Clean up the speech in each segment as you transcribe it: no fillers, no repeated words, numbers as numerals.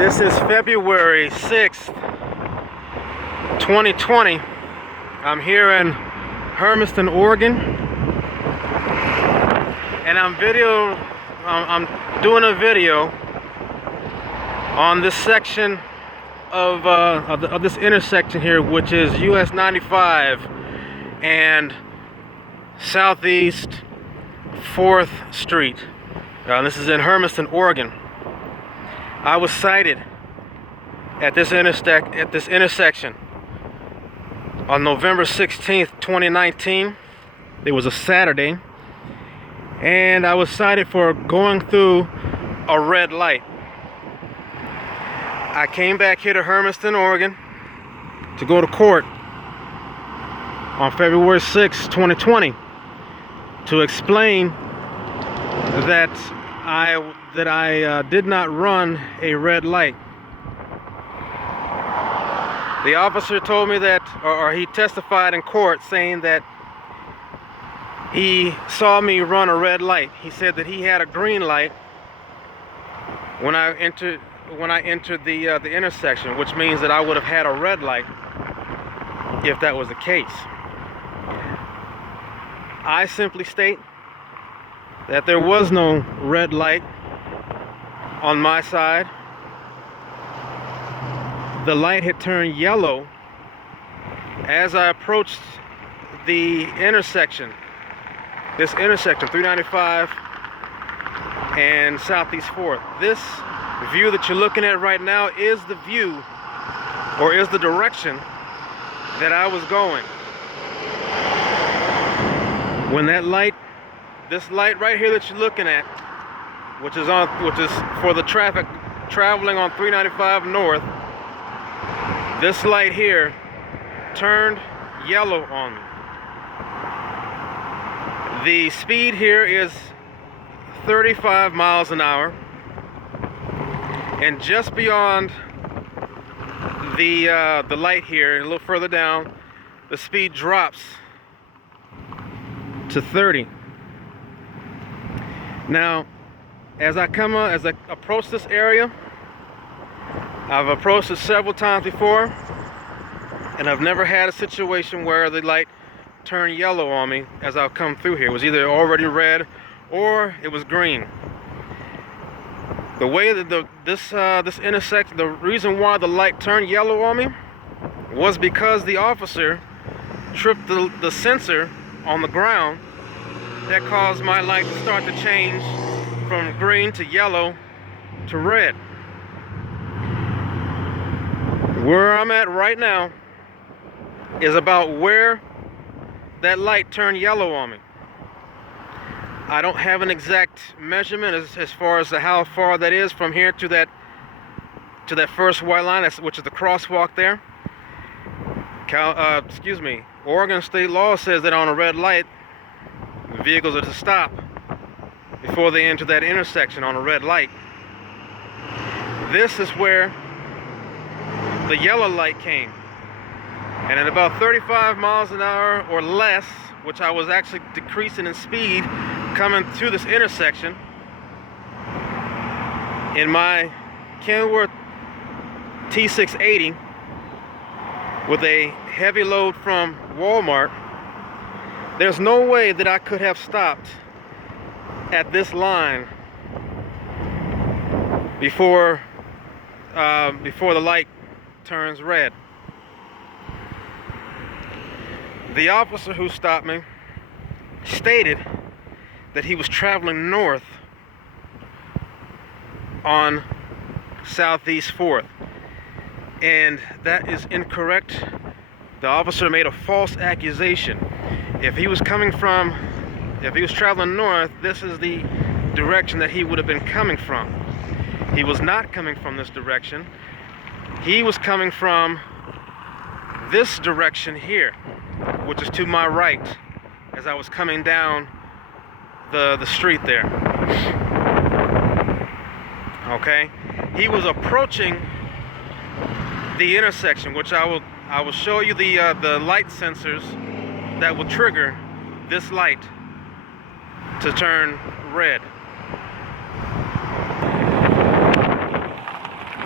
This is February 6th, 2020. I'm here in Hermiston, Oregon, and I'm doing a video on this section of this intersection here, which is US 95 and Southeast 4th Street. This is in Hermiston, Oregon. I was sighted at this intersection on November 16th, 2019. It was a Saturday, and I was cited for going through a red light. I came back here to Hermiston, Oregon to go to court on February 6, 2020 to explain that I did not run a red light. The officer told me that, or he testified in court saying that he saw me run a red light. He said that he had a green light when I entered the intersection, which means that I would have had a red light if that was the case. I simply state that there was no red light on my side. The light had turned yellow as I approached the intersection. This intersection, 395 and Southeast 4th. This view that you're looking at right now is the view, or is the direction that I was going. When that light, this light right here that you're looking at, which is for the traffic traveling on 395 north, this light here turned yellow on me. The speed here is 35 miles an hour, and just beyond the light here, a little further down, the speed drops to 30. Now, as I approach this area, I've approached it several times before, and I've never had a situation where the light turned yellow on me as I've come through here. It was either already red or it was green. The way that this intersection, the reason why the light turned yellow on me was because the officer tripped the sensor on the ground that caused my light to start to change from green to yellow to red. Where I'm at right now is about where that light turned yellow on me. I don't have an exact measurement as far as how far that is from here to that first white line, which is the crosswalk there. Oregon state law says that on a red light, vehicles are to stop before they enter that intersection on a red light. This is where the yellow light came, and at about 35 miles an hour or less, which I was actually decreasing in speed coming through this intersection in my Kenworth T680 with a heavy load from Walmart, there's no way that I could have stopped at this line before the light turns red. The officer who stopped me stated that he was traveling north on Southeast 4th, and that is incorrect. The officer made a false accusation. If he was traveling north, this is the direction that he would have been coming from. He was not coming from this direction. He was coming from this direction here, which is to my right, as I was coming down the street there. Okay? He was approaching the intersection, which I will show you the light sensors that will trigger this light to turn red.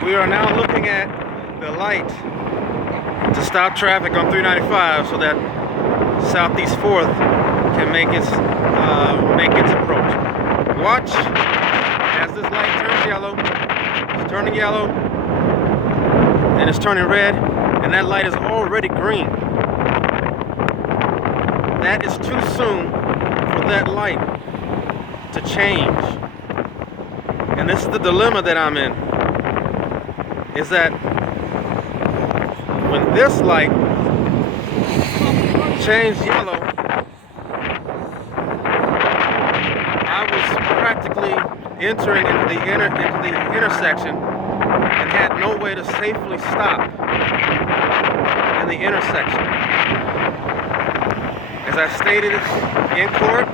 We are now looking at the light to stop traffic on 395 so that Southeast 4th can make its approach. Watch as this light turns yellow. It's turning yellow and it's turning red, and that light is already green. That is too soon for that light to change. And this is the dilemma that I'm in, is that when this light changed yellow, I was practically entering into the intersection and had no way to safely stop in the intersection. As I stated in court,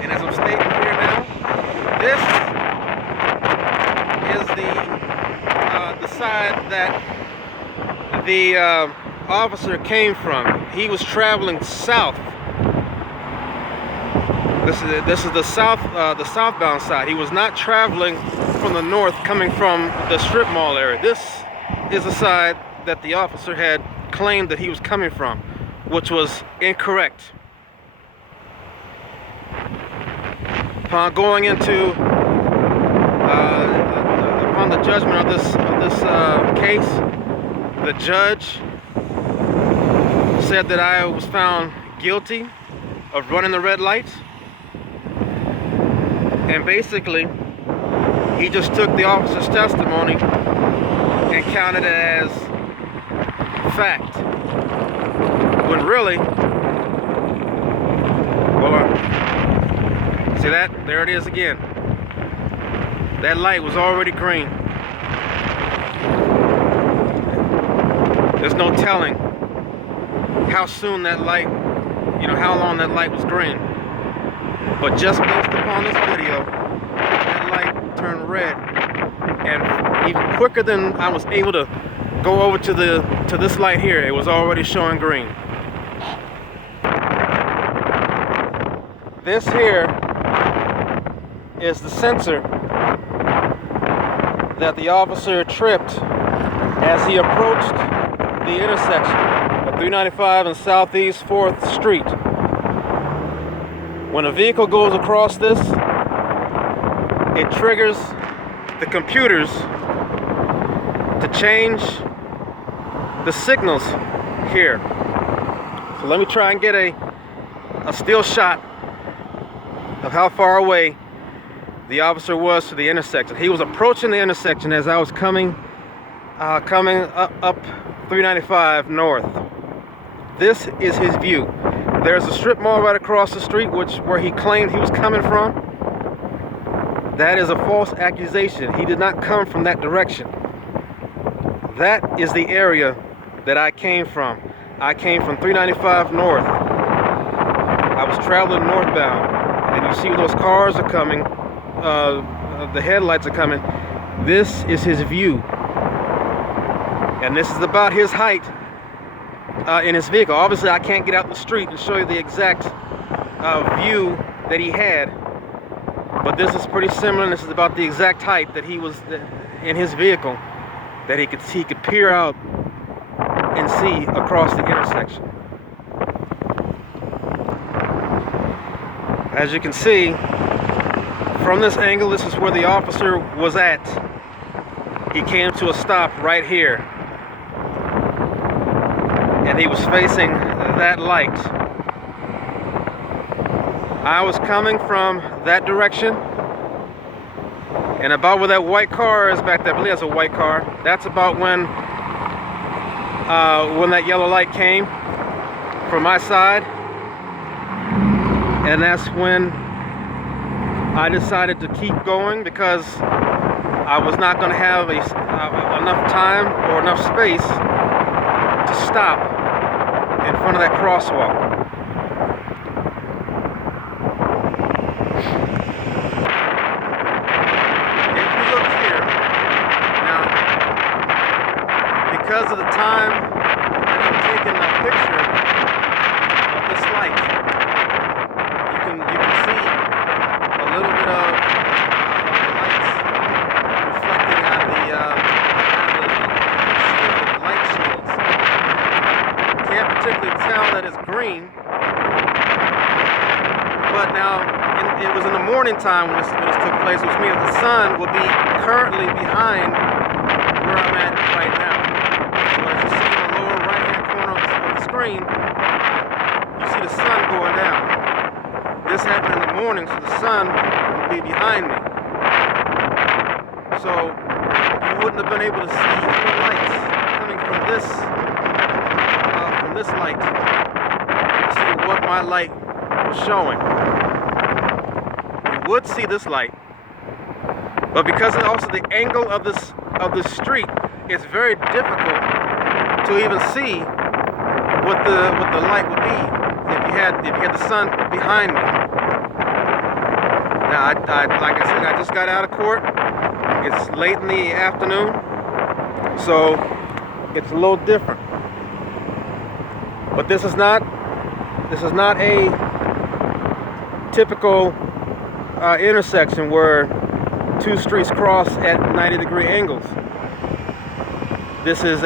and as I'm stating here now, this is the side that the officer came from. He was traveling south. This is the southbound side. He was not traveling from the north, coming from the strip mall area. This is the side that the officer had claimed that he was coming from, which was incorrect. Upon going into upon the judgment of this case, the judge said that I was found guilty of running the red lights, and basically he just took the officer's testimony and counted it as fact, when really, well, see that? There it is again. That light was already green. There's no telling how soon that light, how long that light was green. But just based upon this video, that light turned red. And even quicker than I was able to go over to this light here, it was already showing green. This here is the sensor that the officer tripped as he approached the intersection of 395 and Southeast 4th Street. When a vehicle goes across this, it triggers the computers to change the signals here. So let me try and get a still shot of how far away the officer was to the intersection. He was approaching the intersection as I was coming up 395 north. This is his view. There's a strip mall right across the street where he claimed he was coming from. That is a false accusation. He did not come from that direction. That is the area that I came from. I came from 395 north. I was traveling northbound, and you see those cars are coming. The headlights are coming. This is his view, and this is about his height in his vehicle. Obviously I can't get out in the street and show you the exact view that he had, but this is pretty similar, and this is about the exact height that he was in his vehicle, that he could peer out and see across the intersection. As you can see from this angle, this is where the officer was at. He came to a stop right here, and he was facing that light. I was coming from that direction, and about where that white car is back there, I believe that's a white car, that's about when that yellow light came from my side, and that's when I decided to keep going, because I was not going to have enough time or enough space to stop in front of that crosswalk. If you look here, now, because of the time that I'm taking a picture of this light, you can see a little bit of the lights reflecting on the green. But now, it was in the morning time when this took place, which means the sun will be currently behind where I'm at right now. So as you see in the lower right-hand corner of the screen, you see the sun going down. This happened in the morning, so the sun will be behind me. So you wouldn't have been able to see any lights coming from this light to see what my light was showing. You would see this light, but because of also the angle of this street, it's very difficult to even see what the light would be if you had the sun behind me. Now, like I said, I just got out of court. It's late in the afternoon, so it's a little different. But this is not a typical intersection where two streets cross at 90-degree angles. This is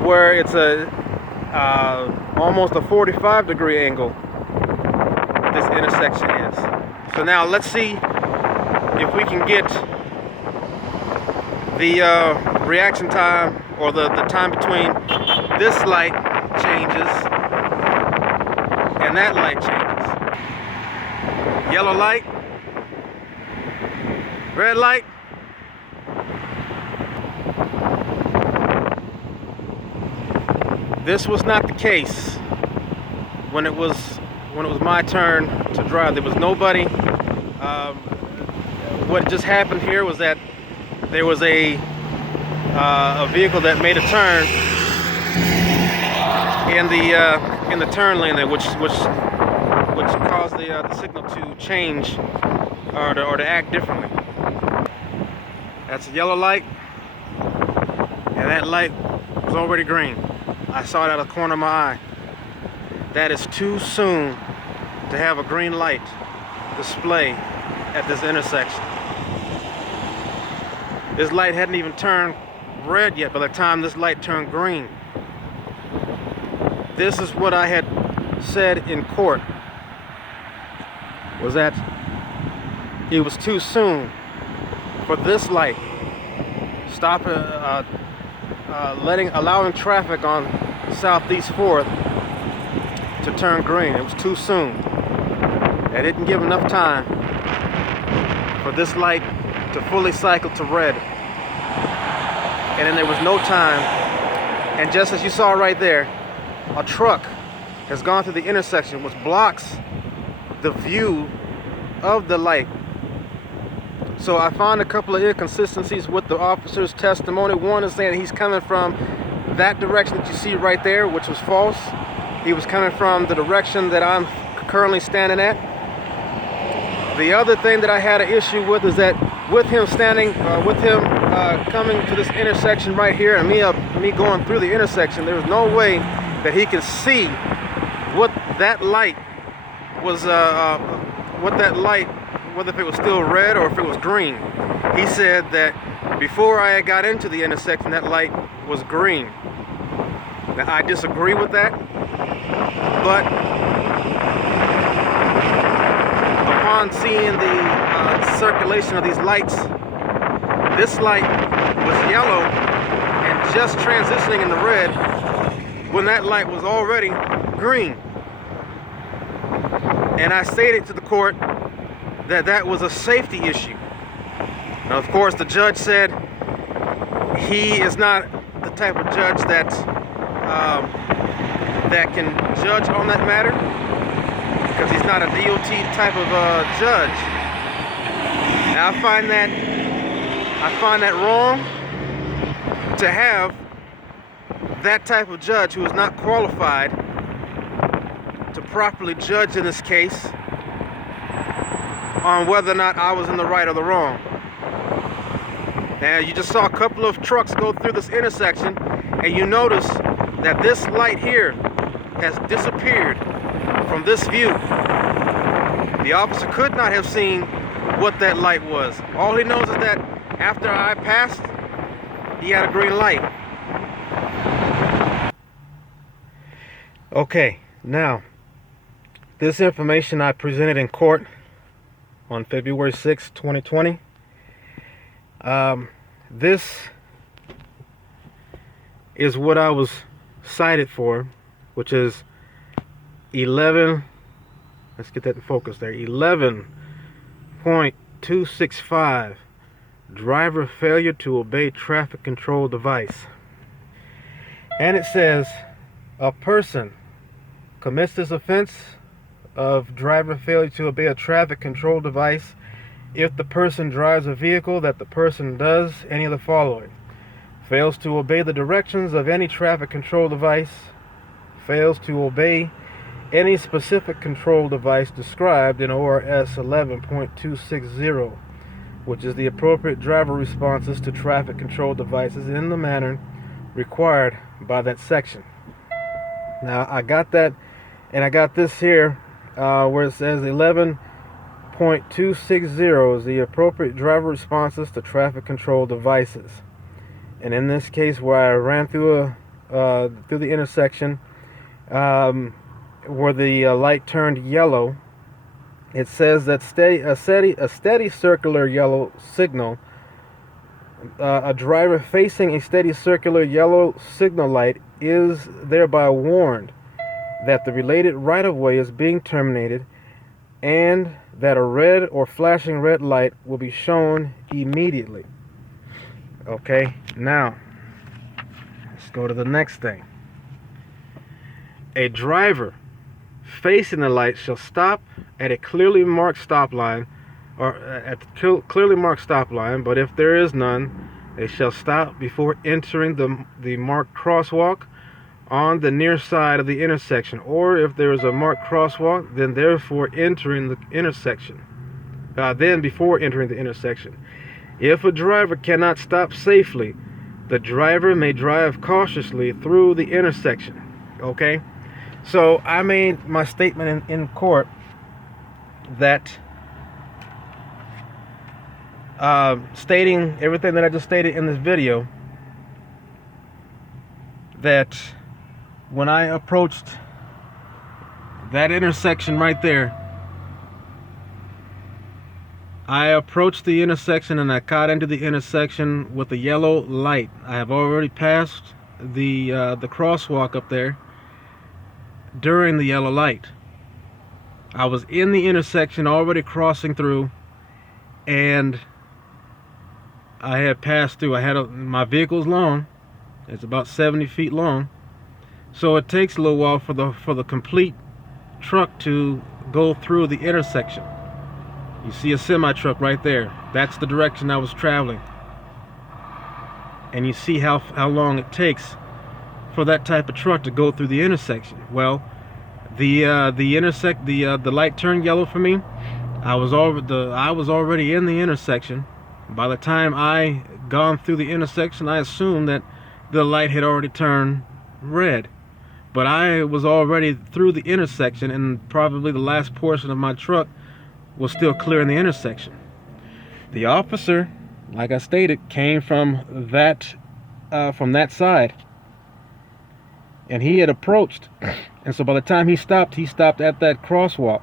where it's almost a 45-degree angle this intersection is. So now let's see if we can get the reaction time, or the time between this light changes and that light changes. Yellow light, red light. This was not the case when it was my turn to drive. There was nobody. What just happened here was that there was a vehicle that made a turn in the turn lane there, which caused the signal to change or to act differently. That's a yellow light, and that light was already green. I saw it out of the corner of my eye. That is too soon to have a green light display at this intersection. This light hadn't even turned red yet by the time this light turned green. This is what I had said in court, was that it was too soon for this light stop allowing traffic on Southeast 4th to turn green. It was too soon. I didn't give enough time for this light to fully cycle to red. And then there was no time. And just as you saw right there, a truck has gone through the intersection, which blocks the view of the light. So I found a couple of inconsistencies with the officer's testimony. One is saying he's coming from that direction that you see right there, which was false. He was coming from the direction that I'm currently standing at. The other thing that I had an issue with is that with him coming to this intersection right here, and me going through the intersection, there was no way that he could see what that light was, whether if it was still red or if it was green. He said that before I got into the intersection, that light was green. Now, I disagree with that, but upon seeing the circulation of these lights, this light was yellow and just transitioning into red when that light was already green. And I stated to the court that that was a safety issue. Now, of course, the judge said he is not the type of judge that can judge on that matter, because he's not a DOT type of judge. Now, I find that wrong to have that type of judge who is not qualified to properly judge in this case on whether or not I was in the right or the wrong. Now, you just saw a couple of trucks go through this intersection, and you notice that this light here has disappeared from this view. The officer could not have seen what that light was. All he knows is that after I passed, he had a green light. Okay, now, this information I presented in court on February 6, 2020. This is what I was cited for, which is 11, let's get that in focus there, 11.265, driver failure to obey traffic control device. And it says, a person commits this offense of driver failure to obey a traffic control device if the person drives a vehicle that the person does any of the following: fails to obey the directions of any traffic control device, fails to obey any specific control device described in ORS 11.260, which is the appropriate driver responses to traffic control devices in the manner required by that section. Now, I got that, and I got this here where it says 11.260 is the appropriate driver responses to traffic control devices. And in this case, where I ran through the intersection, where the light turned yellow, it says that a steady circular yellow signal. A driver facing a steady circular yellow signal light is thereby warned that the related right-of-way is being terminated and that a red or flashing red light will be shown immediately. Okay, now let's go to the next thing. A driver facing the light shall stop at a clearly marked stop line, or at the clearly marked stop line, but if there is none, they shall stop before entering the marked crosswalk on the near side of the intersection, or if there is a marked crosswalk, then before entering the intersection. If a driver cannot stop safely, the driver may drive cautiously through the intersection. Okay? So I made my statement in court that stating everything that I just stated in this video, that when I approached that intersection right there, I approached the intersection and I got into the intersection with a yellow light. I have already passed the crosswalk up there during the yellow light. I was in the intersection already crossing through, and I had passed through. My vehicle's long. It's about 70 feet long. So it takes a little while for the complete truck to go through the intersection. You see a semi truck right there. That's the direction I was traveling. And you see how long it takes for that type of truck to go through the intersection. Well, the light turned yellow for me. I was already in the intersection. By the time I gone through the intersection, I assumed that the light had already turned red. But I was already through the intersection, and probably the last portion of my truck was still clear in the intersection. The officer, like I stated, came from that side, and he had approached. And so by the time he stopped at that crosswalk.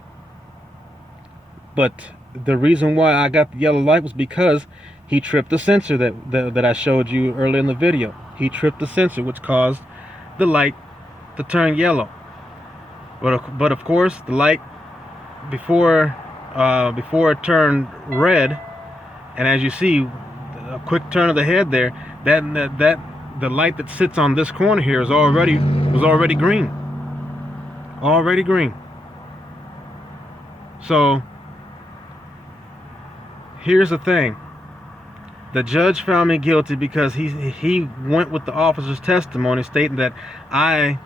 But the reason why I got the yellow light was because he tripped the sensor that I showed you earlier in the video. He tripped the sensor, which caused the light to turn yellow. But of course, the light before it turned red, and as you see, a quick turn of the head there, that the light that sits on this corner here was already green. Already green. So here's the thing. The judge found me guilty because he went with the officer's testimony stating that I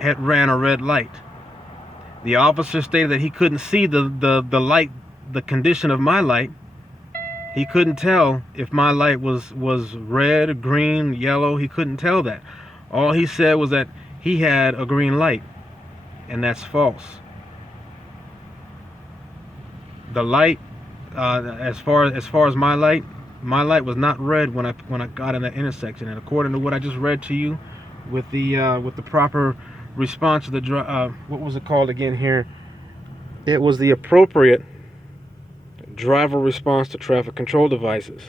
had ran a red light. The officer stated that he couldn't see the light, the condition of my light. He couldn't tell if my light was red, green, yellow. He couldn't tell that. All he said was that he had a green light, and that's false. The light, as far as my light was not red when I got in that intersection. And according to what I just read to you, with the proper response to the what was it called again here? It was the appropriate driver response to traffic control devices.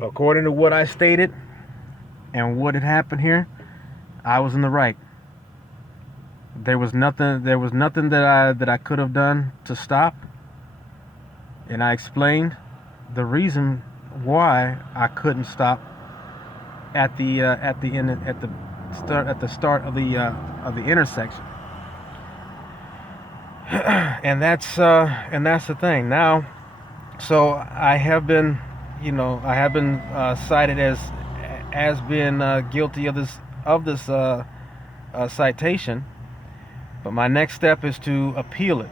According to what I stated and what had happened here, I was in the right. There was nothing that I could have done to stop, and I explained the reason why I couldn't stop at the start of the intersection. And that's the thing now. So I have been cited as being guilty of this citation, but my next step is to appeal it,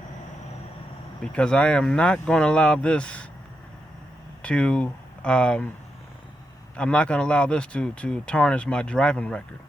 because I am not going to allow this to tarnish my driving record.